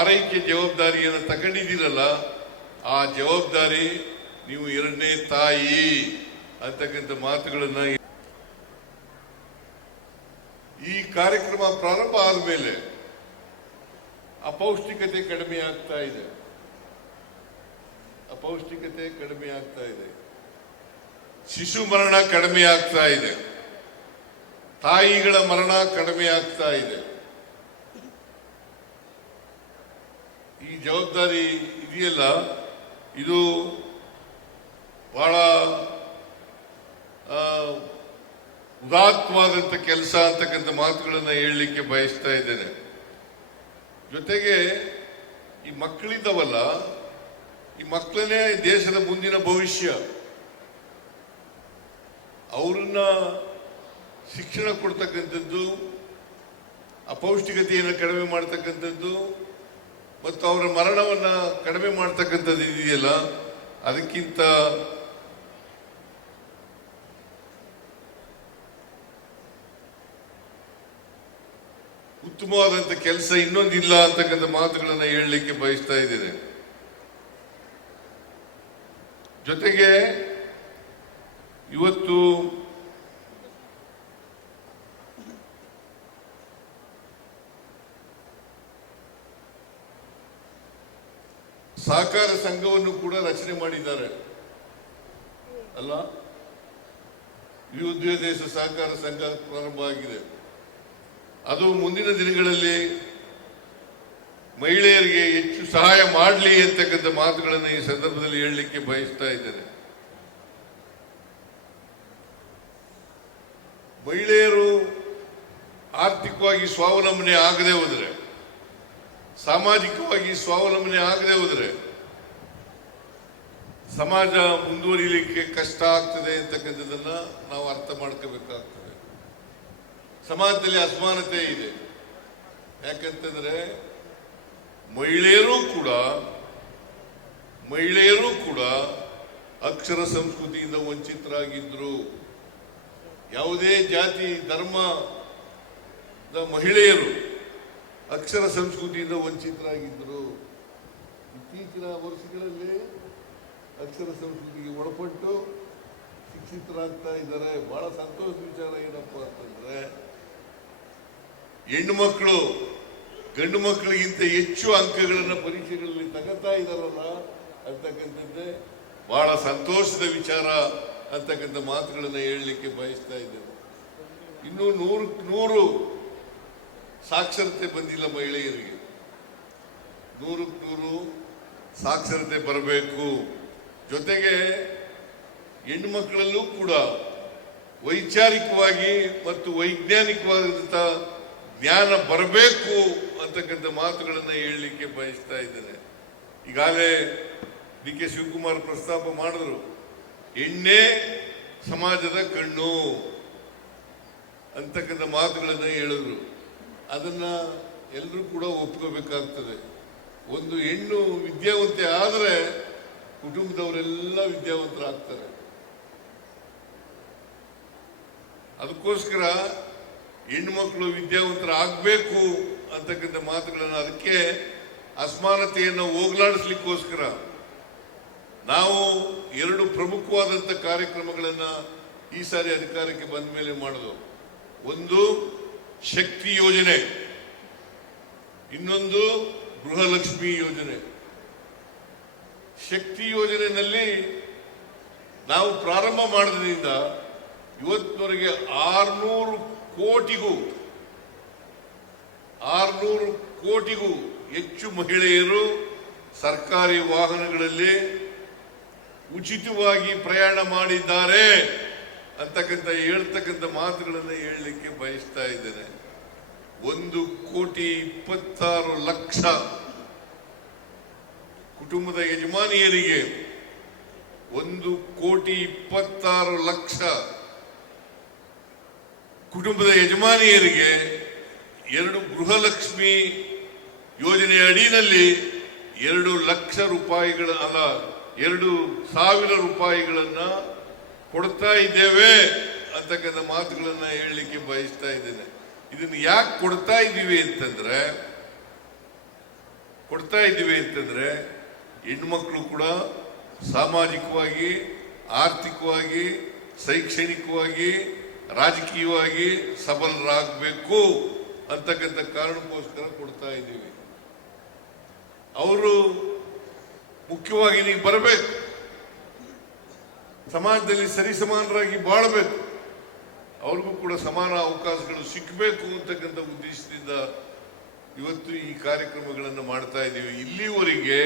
ಆರೈಕೆ ಜವಾಬ್ದಾರಿಯನ್ನು ತಗೊಂಡಿದ್ದೀರಲ್ಲ, ಆ ಜವಾಬ್ದಾರಿ ನೀವು ಎರಡನೇ ತಾಯಿ ಅಂತಕ್ಕಂಥ ಮಾತುಗಳನ್ನ ಈ ಕಾರ್ಯಕ್ರಮ ಪ್ರಾರಂಭ ಆದಮೇಲೆ ಅಪೌಷ್ಟಿಕತೆ ಕಡಿಮೆ ಆಗ್ತಾ ಇದೆ. ಅಪೌಷ್ಟಿಕತೆ ಕಡಿಮೆ ಆಗ್ತಾ ಇದೆ. ಶಿಶು ಮರಣ ಕಡಿಮೆ ಆಗ್ತಾ ಇದೆ. ತಾಯಿಗಳ ಮರಣ ಕಡಿಮೆ ಆಗ್ತಾ ಇದೆ. ಜವಾಬ್ದಾರಿ ಇದೆಯಲ್ಲ, ಇದು ಬಹಳ ಉದಾತ್ತವಾದಂಥ ಕೆಲಸ ಅಂತಕ್ಕಂಥ ಮಾತುಗಳನ್ನು ಹೇಳಲಿಕ್ಕೆ ಬಯಸ್ತಾ ಇದ್ದೇನೆ. ಜೊತೆಗೆ ಈ ಮಕ್ಕಳಿದ್ದವಲ್ಲ ಈ ಮಕ್ಕಳನ್ನೇ ದೇಶದ ಮುಂದಿನ ಭವಿಷ್ಯ. ಅವರನ್ನ ಶಿಕ್ಷಣ ಕೊಡ್ತಕ್ಕಂಥದ್ದು, ಅಪೌಷ್ಟಿಕತೆಯನ್ನು ಕಡಿಮೆ ಮಾಡ್ತಕ್ಕಂಥದ್ದು ಮತ್ತು ಅವರ ಮರಣವನ್ನ ಕಡಿಮೆ ಮಾಡ್ತಕ್ಕಂಥದ್ದು ಇದೆಯಲ್ಲ, ಅದಕ್ಕಿಂತ ಉತ್ತಮವಾದಂಥ ಕೆಲಸ ಇನ್ನೊಂದಿಲ್ಲ ಅಂತಕ್ಕಂಥ ಮಾತುಗಳನ್ನು ಹೇಳಲಿಕ್ಕೆ ಬಯಸ್ತಾ ಇದ್ದೇನೆ. ಜೊತೆಗೆ ಇವತ್ತು ಸಹಕಾರ ಸಂಘವನ್ನು ಕೂಡ ರಚನೆ ಮಾಡಿದ್ದಾರೆ. ಅಲ್ಲ? ಯುದ್ಧ ದೇಶ ಸಹಕಾರ ಸಂಘ ಪ್ರಾರಂಭ ಆಗಿದೆ. ಅದು ಮುಂದಿನ ದಿನಗಳಲ್ಲಿ ಮಹಿಳೆಯರಿಗೆ ಹೆಚ್ಚು ಸಹಾಯ ಮಾಡಲಿ ಅಂತಕ್ಕಂಥ ಮಾತುಗಳನ್ನು ಈ ಸಂದರ್ಭದಲ್ಲಿ ಹೇಳಲಿಕ್ಕೆ ಬಯಸ್ತಾ ಇದ್ದೇನೆ. ಮಹಿಳೆಯರು ಆರ್ಥಿಕವಾಗಿ ಸ್ವಾವಲಂಬನೆ ಆಗದೆ ಹೋದರೆ, ಸಾಮಾಜಿಕವಾಗಿ ಸ್ವಾವಲಂಬನೆ ಆಗದೆ ಹೋದರೆ ಸಮಾಜ ಮುಂದುವರಿಲಿಕ್ಕೆ ಕಷ್ಟ ಆಗ್ತದೆ ಅಂತಕ್ಕಂಥದ್ದನ್ನ ನಾವು ಅರ್ಥ ಮಾಡ್ಕೋಬೇಕಾಗ್ತದೆ. ಸಮಾಜದಲ್ಲಿ ಅಸಮಾನತೆ ಇದೆ. ಯಾಕಂತಂದ್ರೆ ಮಹಿಳೆಯರು ಕೂಡ ಮಹಿಳೆಯರು ಕೂಡ ಅಕ್ಷರ ಸಂಸ್ಕೃತಿಯಿಂದ ವಂಚಿತರಾಗಿದ್ರು. ಯಾವುದೇ ಜಾತಿ ಧರ್ಮದ ಮಹಿಳೆಯರು ಅಕ್ಷರ ಸಂಸ್ಕೃತಿಯಿಂದ ವಂಚಿತರಾಗಿದ್ದರು ಇತ್ತೀಚಿನ ವರ್ಷಗಳಲ್ಲಿ ಅಕ್ಷರ ಸಂಸ್ಕೃತಿಗೆ ಒಳಪಟ್ಟು ಶಿಕ್ಷಿತರಾಗ್ತಾ ಇದ್ದಾರೆ. ಬಹಳ ಸಂತೋಷ ವಿಚಾರ ಏನಪ್ಪ ಅಂತಂದ್ರೆ, ಹೆಣ್ಣು ಮಕ್ಕಳು, ಗಂಡು ಮಕ್ಕಳಿಗಿಂತ ಹೆಚ್ಚು ಅಂಕಗಳನ್ನು ಪರೀಕ್ಷೆಗಳಲ್ಲಿ ತಗೋತಾ ಇದ್ದಾರಲ್ಲ ಅಂತಕ್ಕಂಥದ್ದೇ ಬಹಳ ಸಂತೋಷದ ವಿಚಾರ ಅಂತಕ್ಕಂಥ ಮಾತುಗಳನ್ನು ಹೇಳಲಿಕ್ಕೆ ಬಯಸ್ತಾ ಇದ್ದೇನೆ. ಇನ್ನೂ ನೂರು ನೂರು ಸಾಕ್ಷರತೆ ಬಂದಿಲ್ಲ ಮಹಿಳೆಯರಿಗೆ. ನೂರಕ್ಕೆ ನೂರು ಸಾಕ್ಷರತೆ ಬರಬೇಕು. ಜೊತೆಗೆ ಹೆಣ್ಣು ಮಕ್ಕಳಲ್ಲೂ ಕೂಡ ವೈಚಾರಿಕವಾಗಿ ಮತ್ತು ವೈಜ್ಞಾನಿಕವಾದಂಥ ಜ್ಞಾನ ಬರಬೇಕು ಅಂತಕ್ಕಂಥ ಮಾತುಗಳನ್ನು ಹೇಳಲಿಕ್ಕೆ ಬಯಸ್ತಾ ಇದ್ದೇನೆ. ಈಗಾಗಲೇ ಡಿ ಕೆ ಶಿವಕುಮಾರ್ ಪ್ರಸ್ತಾಪ ಮಾಡಿದ್ರು, ಹೆಣ್ಣೇ ಸಮಾಜದ ಕಣ್ಣು ಅಂತಕ್ಕಂಥ ಮಾತುಗಳನ್ನು ಹೇಳಿದ್ರು. ಅದನ್ನ ಎಲ್ಲರೂ ಕೂಡ ಒಪ್ಕೋಬೇಕಾಗ್ತದೆ. ಒಂದು ಹೆಣ್ಣು ವಿದ್ಯಾವಂತೆ ಆದರೆ ಕುಟುಂಬದವರೆಲ್ಲ ವಿದ್ಯಾವಂತರಾಗ್ತಾರೆ. ಅದಕ್ಕೋಸ್ಕರ ಹೆಣ್ಮಕ್ಳು ವಿದ್ಯಾವಂತರಾಗಬೇಕು ಅಂತಕ್ಕಂಥ ಮಾತುಗಳನ್ನು ಅದಕ್ಕೆ ಅಸಮಾನತೆಯನ್ನು ಹೋಗ್ಲಾಡಿಸ್ಲಿಕ್ಕೋಸ್ಕರ ನಾವು ಎರಡು ಪ್ರಮುಖವಾದಂಥ ಕಾರ್ಯಕ್ರಮಗಳನ್ನು ಈ ಸಾರಿ ಅಧಿಕಾರಕ್ಕೆ ಬಂದ ಮೇಲೆ ಮಾಡೋದು. ಒಂದು ಶಕ್ತಿ ಯೋಜನೆ. ಇನ್ನೊಂದು ಗೃಹಲಕ್ಷ್ಮಿ ಯೋಜನೆ. ಶಕ್ತಿ ಯೋಜನೆಯಲ್ಲಿ ನಾವು ಪ್ರಾರಂಭ ಮಾಡಿದ್ರಿಂದ ಇವತ್ತಿನವರೆಗೆ ಆರ್ನೂರು ಕೋಟಿಗೂ ಆರ್ನೂರು ಕೋಟಿಗೂ ಹೆಚ್ಚು ಮಹಿಳೆಯರು ಸರ್ಕಾರಿ ವಾಹನಗಳಲ್ಲಿ ಉಚಿತವಾಗಿ ಪ್ರಯಾಣ ಮಾಡಿದ್ದಾರೆ ಅಂತಕ್ಕಂಥ, ಹೇಳ್ತಕ್ಕಂಥ ಮಾತುಗಳನ್ನು ಹೇಳಲಿಕ್ಕೆ ಬಯಸ್ತಾ ಇದ್ದೇನೆ. ಒಂದು ಕೋಟಿ ಇಪ್ಪತ್ತಾರು ಲಕ್ಷ ಕುಟುಂಬದ ಯಜಮಾನಿಯರಿಗೆ ಒಂದು ಕೋಟಿ ಇಪ್ಪತ್ತಾರು ಲಕ್ಷ ಕುಟುಂಬದ ಯಜಮಾನಿಯರಿಗೆ ಎರಡು ಗೃಹಲಕ್ಷ್ಮಿ ಯೋಜನೆ ಅಡಿನಲ್ಲಿ ಎರಡು ಲಕ್ಷ ರೂಪಾಯಿಗಳ ಅಲ್ಲ, ಎರಡು ಸಾವಿರ ರೂಪಾಯಿಗಳನ್ನ ಕೊಡ್ತಾ ಇದ್ದೇವೆ ಅಂತಕ್ಕಂಥ ಮಾತುಗಳನ್ನ ಹೇಳಲಿಕ್ಕೆ ಬಯಸ್ತಾ ಇದ್ದೇನೆ. ಇದನ್ನು ಯಾಕೆ ಕೊಡ್ತಾ ಇದ್ದೀವಿ ಅಂತಂದ್ರೆ, ಕೊಡ್ತಾ ಇದ್ದೀವಿ ಅಂತಂದ್ರೆ ಹೆಣ್ಮಕ್ಳು ಕೂಡ ಸಾಮಾಜಿಕವಾಗಿ, ಆರ್ಥಿಕವಾಗಿ, ಶೈಕ್ಷಣಿಕವಾಗಿ, ರಾಜಕೀಯವಾಗಿ ಸಬಲರಾಗಬೇಕು ಅಂತಕ್ಕಂಥ ಕಾರಣಕ್ಕೋಸ್ಕರ ಕೊಡ್ತಾ ಇದ್ದೀವಿ. ಅವರು ಮುಖ್ಯವಾಗಿ ನೀವು ಬರಬೇಕು. ಸಮಾಜದಲ್ಲಿ ಸರಿಸಮಾನರಾಗಿ ಬಾಳಬೇಕು. ಅವ್ರಿಗೂ ಕೂಡ ಸಮಾನ ಅವಕಾಶಗಳು ಸಿಕ್ಕಬೇಕು ಅಂತಕ್ಕಂಥ ಉದ್ದೇಶದಿಂದ ಇವತ್ತು ಈ ಕಾರ್ಯಕ್ರಮಗಳನ್ನು ಮಾಡ್ತಾ ಇದ್ದೀವಿ. ಇಲ್ಲಿವರೆಗೆ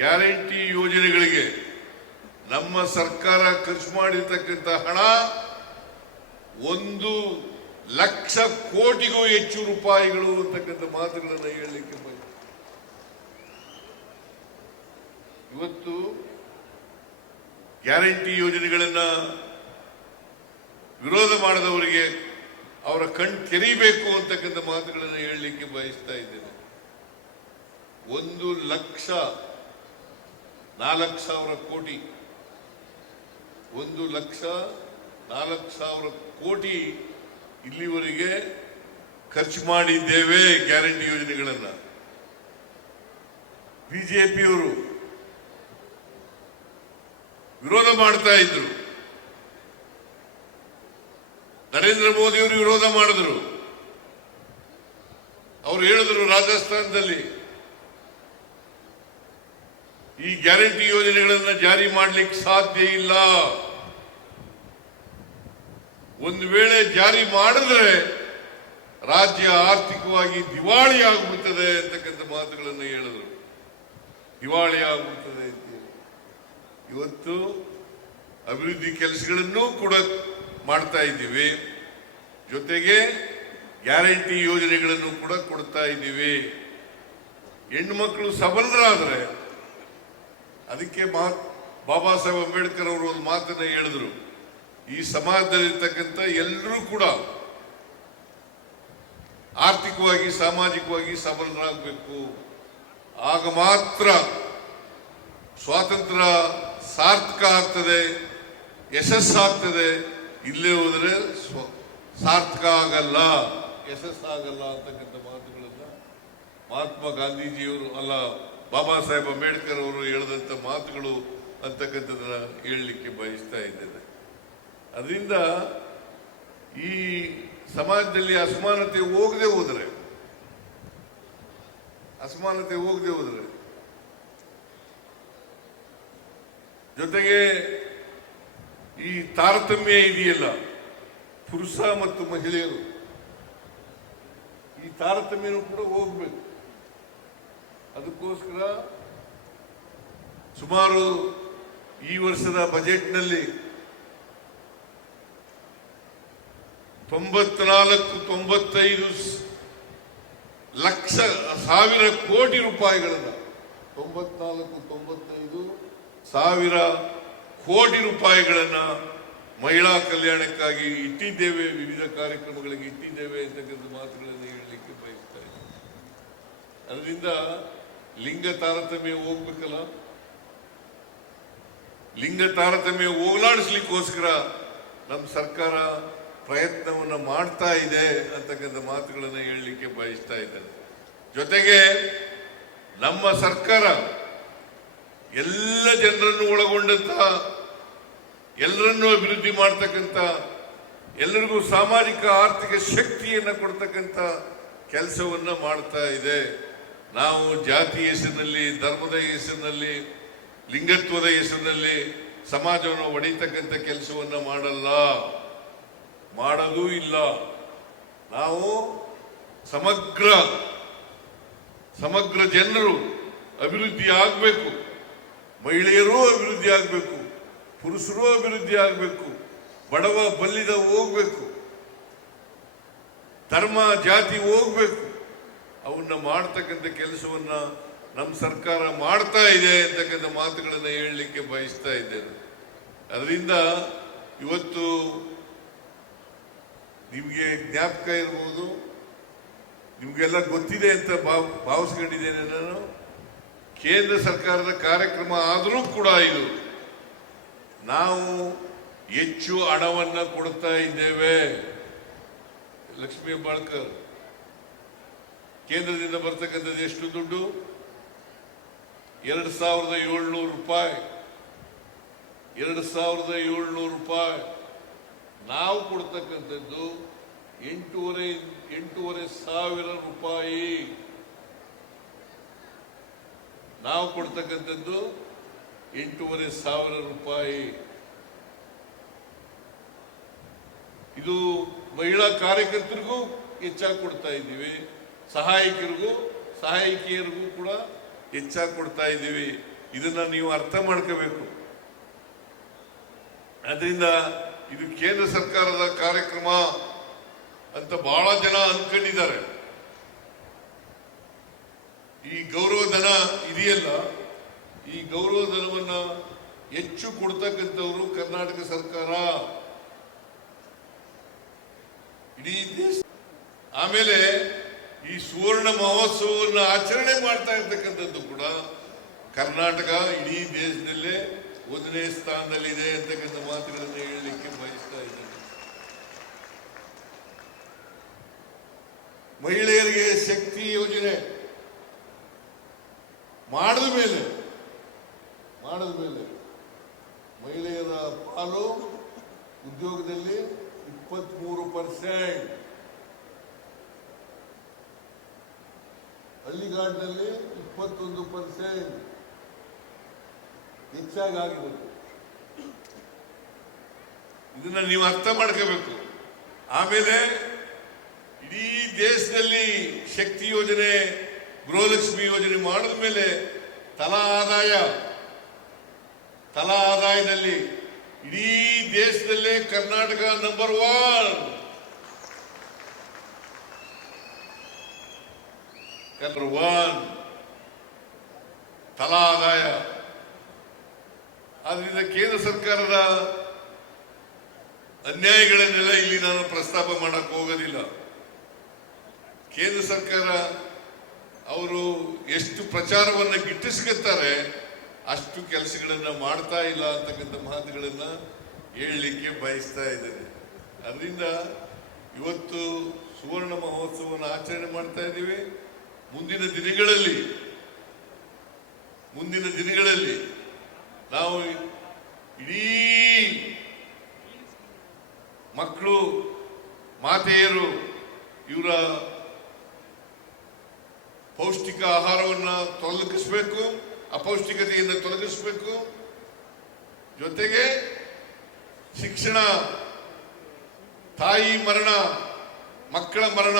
ಗ್ಯಾರಂಟಿ ಯೋಜನೆಗಳಿಗೆ ನಮ್ಮ ಸರ್ಕಾರ ಖರ್ಚು ಮಾಡಿರ್ತಕ್ಕಂಥ ಹಣ ಒಂದು ಲಕ್ಷ ಕೋಟಿಗೂ ಹೆಚ್ಚು ರೂಪಾಯಿಗಳು ಅಂತಕ್ಕಂಥ ಮಾತುಗಳನ್ನು ಹೇಳಲಿಕ್ಕೆ. ಇವತ್ತು ಗ್ಯಾರಂಟಿ ಯೋಜನೆಗಳನ್ನು ವಿರೋಧ ಮಾಡದವರಿಗೆ ಅವರ ಕಣ್ ತೆರೀಬೇಕು ಅಂತಕ್ಕಂಥ ಮಾತುಗಳನ್ನು ಹೇಳಲಿಕ್ಕೆ ಬಯಸ್ತಾ ಇದ್ದೇನೆ ಒಂದು ಲಕ್ಷ ನಾಲ್ಕು ಸಾವಿರ ಕೋಟಿ. ಒಂದು ಲಕ್ಷ ನಾಲ್ಕು ಸಾವಿರ ಕೋಟಿ ಇಲ್ಲಿವರೆಗೆ ಖರ್ಚು ಮಾಡಿದ್ದೇವೆ ಗ್ಯಾರಂಟಿ ಯೋಜನೆಗಳನ್ನ. ಬಿಜೆಪಿಯವರು ವಿರೋಧ ಮಾಡ್ತಾ ಇದ್ರು. ನರೇಂದ್ರ ಮೋದಿಯವರು ವಿರೋಧ ಮಾಡಿದ್ರು. ಅವರು ಹೇಳಿದ್ರು ರಾಜಸ್ಥಾನದಲ್ಲಿ ಈ ಗ್ಯಾರಂಟಿ ಯೋಜನೆಗಳನ್ನು ಜಾರಿ ಮಾಡಲಿಕ್ಕೆ ಸಾಧ್ಯ ಇಲ್ಲ. ಒಂದು ವೇಳೆ ಜಾರಿ ಮಾಡಿದ್ರೆ ರಾಜ್ಯ ಆರ್ಥಿಕವಾಗಿ ದಿವಾಳಿ ಆಗಿಬಿಡ್ತದೆ ಅಂತಕ್ಕಂಥ ಮಾತುಗಳನ್ನು ಹೇಳಿದ್ರು. ದಿವಾಳಿ ಆಗ್ಬಿಡ್ತದೆ ಅಂತ. ಇವತ್ತು ಅಭಿವೃದ್ಧಿ ಕೆಲಸಗಳನ್ನು ಕೂಡ ಮಾಡ್ತಾ ಇದ್ದೀವಿ. ಜೊತೆಗೆ ಗ್ಯಾರಂಟಿ ಯೋಜನೆಗಳನ್ನು ಕೂಡ ಕೊಡ್ತಾ ಇದ್ದೀವಿ. ಹೆಣ್ಮಕ್ಳು ಸಬಲರಾದ್ರೆ ಅದಕ್ಕೆ ಮಾ- ಬಾಬಾ ಸಾಹೇಬ್ ಅಂಬೇಡ್ಕರ್ ಅವರು ಒಂದು ಮಾತನ್ನ ಹೇಳಿದ್ರು. ಈ ಸಮಾಜದಲ್ಲಿರ್ತಕ್ಕಂಥ ಎಲ್ಲರೂ ಕೂಡ ಆರ್ಥಿಕವಾಗಿ, ಸಾಮಾಜಿಕವಾಗಿ ಸಬಲರಾಗಬೇಕು. ಆಗ ಮಾತ್ರ ಸ್ವಾತಂತ್ರ್ಯ ಸಾರ್ಥಕ ಆಗ್ತದೆ ಯಶಸ್ಸಾಗ್ತದೆ ಇಲ್ಲೇ ಹೋದರೆ ಸ್ವ ಸಾರ್ಥಕ ಆಗಲ್ಲ ಯಶಸ್ಸಾಗಲ್ಲ ಅಂತಕ್ಕಂಥ ಮಾತುಗಳನ್ನು ಮಹಾತ್ಮ ಗಾಂಧೀಜಿಯವರು ಅಲ್ಲ ಬಾಬಾ ಸಾಹೇಬ್ ಅಂಬೇಡ್ಕರ್ ಅವರು ಹೇಳಿದಂಥ ಮಾತುಗಳು ಅಂತಕ್ಕಂಥದ್ದನ್ನ ಹೇಳಲಿಕ್ಕೆ ಬಯಸ್ತಾ ಇದ್ದೇನೆ. ಅದರಿಂದ ಈ ಸಮಾಜದಲ್ಲಿ ಅಸಮಾನತೆ ಹೋಗದೆ ಹೋದರೆ, ಅಸಮಾನತೆ ಹೋಗದೆ ಹೋದರೆ, ಜೊತೆಗೆ ಈ ತಾರತಮ್ಯ ಇದೆಯಲ್ಲ, ಪುರುಷ ಮತ್ತು ಮಹಿಳೆಯರು, ಈ ತಾರತಮ್ಯನೂ ಕೂಡ ಹೋಗ್ಬೇಕು. ಅದಕ್ಕೋಸ್ಕರ ಸುಮಾರು ಈ ವರ್ಷದ ಬಜೆಟ್ನಲ್ಲಿ ತೊಂಬತ್ನಾಲ್ಕು, ತೊಂಬತ್ತೈದು ಲಕ್ಷ, ಸಾವಿರ ಕೋಟಿ ರೂಪಾಯಿಗಳನ್ನು ತೊಂಬತ್ನಾಲ್ಕು, ತೊಂಬತ್ತೈದು ಸಾವಿರ ಕೋಟಿ ರೂಪಾಯಿಗಳನ್ನು ಮಹಿಳಾ ಕಲ್ಯಾಣಕ್ಕಾಗಿ ಇಟ್ಟಿದ್ದೇವೆ, ವಿವಿಧ ಕಾರ್ಯಕ್ರಮಗಳಿಗೆ ಇಟ್ಟಿದ್ದೇವೆ ಅಂತಕ್ಕಂಥ ಮಾತುಗಳನ್ನು ಹೇಳಲಿಕ್ಕೆ ಬಯಸ್ತಾ ಇದ್ದೇನೆ. ಅದರಿಂದ ಲಿಂಗ ತಾರತಮ್ಯ ಹೋಗ್ಬೇಕಲ್ಲ? ಲಿಂಗ ತಾರತಮ್ಯ ಹೋಗಲಾಡಿಸ್ಲಿಕ್ಕೋಸ್ಕರ ನಮ್ಮ ಸರ್ಕಾರ ಪ್ರಯತ್ನವನ್ನು ಮಾಡ್ತಾ ಇದೆ ಅಂತಕ್ಕಂಥ ಮಾತುಗಳನ್ನು ಹೇಳಲಿಕ್ಕೆ ಬಯಸ್ತಾ ಇದ್ದಾರೆ. ಜೊತೆಗೆ ನಮ್ಮ ಸರ್ಕಾರ ಎಲ್ಲ ಜನರನ್ನು ಒಳಗೊಂಡಂತ ಎಲ್ಲರನ್ನೂ ಅಭಿವೃದ್ಧಿ ಮಾಡ್ತಕ್ಕಂಥ, ಎಲ್ಲರಿಗೂ ಸಾಮಾಜಿಕ ಆರ್ಥಿಕ ಶಕ್ತಿಯನ್ನು ಕೊಡ್ತಕ್ಕಂಥ ಕೆಲಸವನ್ನು ಮಾಡ್ತಾ ಇದೆ. ನಾವು ಜಾತಿ ಹೆಸರಿನಲ್ಲಿ, ಧರ್ಮದ ಹೆಸರಿನಲ್ಲಿ, ಲಿಂಗತ್ವದ ಹೆಸರಿನಲ್ಲಿ ಸಮಾಜವನ್ನು ಒಡೆಯತಕ್ಕಂಥ ಕೆಲಸವನ್ನು ಮಾಡಲ್ಲ. ಮಾಡಲೂ ಇಲ್ಲ. ನಾವು ಸಮಗ್ರ ಸಮಗ್ರ ಜನರು, ಅಭಿವೃದ್ಧಿ ಆಗಬೇಕು. ಮಹಿಳೆಯರೂ ಅಭಿವೃದ್ಧಿ ಆಗಬೇಕು. ಪುರುಷರು ಅಭಿವೃದ್ಧಿ ಆಗಬೇಕು. ಬಡವ ಬಲ್ಲಿದ ಹೋಗ್ಬೇಕು. ಧರ್ಮ, ಜಾತಿ ಹೋಗ್ಬೇಕು. ಅವನ್ನ ಮಾಡ್ತಕ್ಕಂಥ ಕೆಲಸವನ್ನ ನಮ್ಮ ಸರ್ಕಾರ ಮಾಡ್ತಾ ಇದೆ ಅಂತಕ್ಕಂಥ ಮಾತುಗಳನ್ನ ಹೇಳಲಿಕ್ಕೆ ಬಯಸ್ತಾ ಇದ್ದೇನೆ. ಅದರಿಂದ ಇವತ್ತು ನಿಮಗೆ ಜ್ಞಾಪಕ ಇರ್ಬೋದು, ನಿಮಗೆಲ್ಲ ಗೊತ್ತಿದೆ ಅಂತ ಭಾವ, ಭಾವಿಸ್ಕೊಂಡಿದ್ದೇನೆ ನಾನು. ಕೇಂದ್ರ ಸರ್ಕಾರದ ಕಾರ್ಯಕ್ರಮ ಆದರೂ ಕೂಡ ಇದು, ನಾವು ಹೆಚ್ಚು ಹಣವನ್ನು ಕೊಡ್ತಾ ಇದ್ದೇವೆ. ಲಕ್ಷ್ಮೀ ಹೆಬ್ಬಾಳ್ಕರ್ ಕೇಂದ್ರದಿಂದ ಬರ್ತಕ್ಕಂಥದ್ದು ಎಷ್ಟು ದುಡ್ಡು? ಎರಡು ಸಾವಿರದ ಏಳ್ನೂರು ರೂಪಾಯಿ. ಎರಡು ಸಾವಿರದ ಏಳ್ನೂರು ರೂಪಾಯಿ. ನಾವು ಕೊಡ್ತಕ್ಕಂಥದ್ದು ಎಂಟೂವರೆ ಎಂಟೂವರೆ ಸಾವಿರ ರೂಪಾಯಿ. ನಾವು ಕೊಡ್ತಕ್ಕಂಥದ್ದು ಎಂಟೂವರೆ ಸಾವಿರ ರೂಪಾಯಿ. ಇದು ಮಹಿಳಾ ಕಾರ್ಯಕರ್ತರಿಗೂ ಹೆಚ್ಚಾಗಿ ಕೊಡ್ತಾ ಇದ್ದೀವಿ. ಸಹಾಯಕರಿಗೂ ಸಹಾಯಕಿಯರಿಗೂ ಕೂಡ ಹೆಚ್ಚಾಗಿ ಕೊಡ್ತಾ ಇದ್ದೀವಿ. ಇದನ್ನ ನೀವು ಅರ್ಥ ಮಾಡ್ಕೋಬೇಕು. ಅದರಿಂದ ಇದು ಕೇಂದ್ರ ಸರ್ಕಾರದ ಕಾರ್ಯಕ್ರಮ ಅಂತ ಬಹಳ ಜನ ಅನ್ಕೊಂಡಿದ್ದಾರೆ. ಈ ಗೌರವ ಧನ ಇದೆಯಲ್ಲ, ಈ ಗೌರವ ಧನವನ್ನ ಹೆಚ್ಚು ಕೊಡ್ತಕ್ಕಂಥವ್ರು ಕರ್ನಾಟಕ ಸರ್ಕಾರ. ಇಡೀ ದೇಶ ಆಮೇಲೆ ಈ ಸುವರ್ಣ ಮಹೋತ್ಸವವನ್ನು ಆಚರಣೆ ಮಾಡ್ತಾ ಇರ್ತಕ್ಕಂಥದ್ದು ಕೂಡ ಕರ್ನಾಟಕ ಇಡೀ ದೇಶದಲ್ಲೇ ಒಂದನೇ ಸ್ಥಾನದಲ್ಲಿದೆ ಅಂತಕ್ಕಂಥ ಮಾತುಗಳನ್ನು ಹೇಳಲಿಕ್ಕೆ ಬಯಸ್ತಾ ಇದ್ದೇನೆ. ಮಹಿಳೆಯರಿಗೆ ಶಕ್ತಿ ಯೋಜನೆ ಮಾಡಿದ ಮೇಲೆ ಮಾಡಿದ ಮೇಲೆ ಮಹಿಳೆಯರ ಪಾಲು ಉದ್ಯೋಗದಲ್ಲಿ ಇಪ್ಪತ್ಮೂರು ಪರ್ಸೆಂಟ್. ಹಳ್ಳಿಗಾಡಿನಲ್ಲಿ ಇಪ್ಪತ್ತೊಂದು ಪರ್ಸೆಂಟ್ ಹೆಚ್ಚಾಗಿ ಆಗಿದೆ ಇದನ್ನ ನೀವು ಅರ್ಥ ಮಾಡ್ಕೋಬೇಕು. ಆಮೇಲೆ ಇಡೀ ದೇಶದಲ್ಲಿ ಶಕ್ತಿ ಯೋಜನೆ, ಗೃಹಲಕ್ಷ್ಮಿ ಯೋಜನೆ ಮಾಡಿದ ಮೇಲೆ ತಲಾ ಆದಾಯ, ತಲಾ ಆದಾಯದಲ್ಲಿ ಇಡೀ ದೇಶದಲ್ಲೇ Karnataka number one number one ತಲಾ ಆದ್ರಿಂದ ಕೇಂದ್ರ ಸರ್ಕಾರದ ಅನ್ಯಾಯಗಳನ್ನೆಲ್ಲ ಇಲ್ಲಿ ನಾನು ಪ್ರಸ್ತಾಪ ಮಾಡಕ್ ಹೋಗೋದಿಲ್ಲ. ಕೇಂದ್ರ ಸರ್ಕಾರ ಅವರು ಎಷ್ಟು ಪ್ರಚಾರವನ್ನ ಗಿಟ್ಟಿಸ್ಕೊತಾರೆ ಅಷ್ಟು ಕೆಲಸಗಳನ್ನ ಮಾಡ್ತಾ ಇಲ್ಲ ಅಂತಕ್ಕಂಥ ಮಾತುಗಳನ್ನ ಹೇಳಲಿಕ್ಕೆ ಬಯಸ್ತಾ ಇದ್ದೇನೆ. ಅದರಿಂದ ಇವತ್ತು ಸುವರ್ಣ ಮಹೋತ್ಸವವನ್ನು ಆಚರಣೆ ಮಾಡ್ತಾ ಇದ್ದೀವಿ. ಮುಂದಿನ ದಿನಗಳಲ್ಲಿ ಮುಂದಿನ ದಿನಗಳಲ್ಲಿ ನಾವು ಇಡೀ ಮಕ್ಕಳು, ಮಾತೆಯರು ಇವರ ಪೌಷ್ಟಿಕ ಆಹಾರವನ್ನು ತೊಲಗಿಸಬೇಕು, ಅಪೌಷ್ಟಿಕತೆಯನ್ನು ತೊಲಗಿಸಬೇಕು. ಜೊತೆಗೆ ಶಿಕ್ಷಣ, ತಾಯಿ ಮರಣ, ಮಕ್ಕಳ ಮರಣ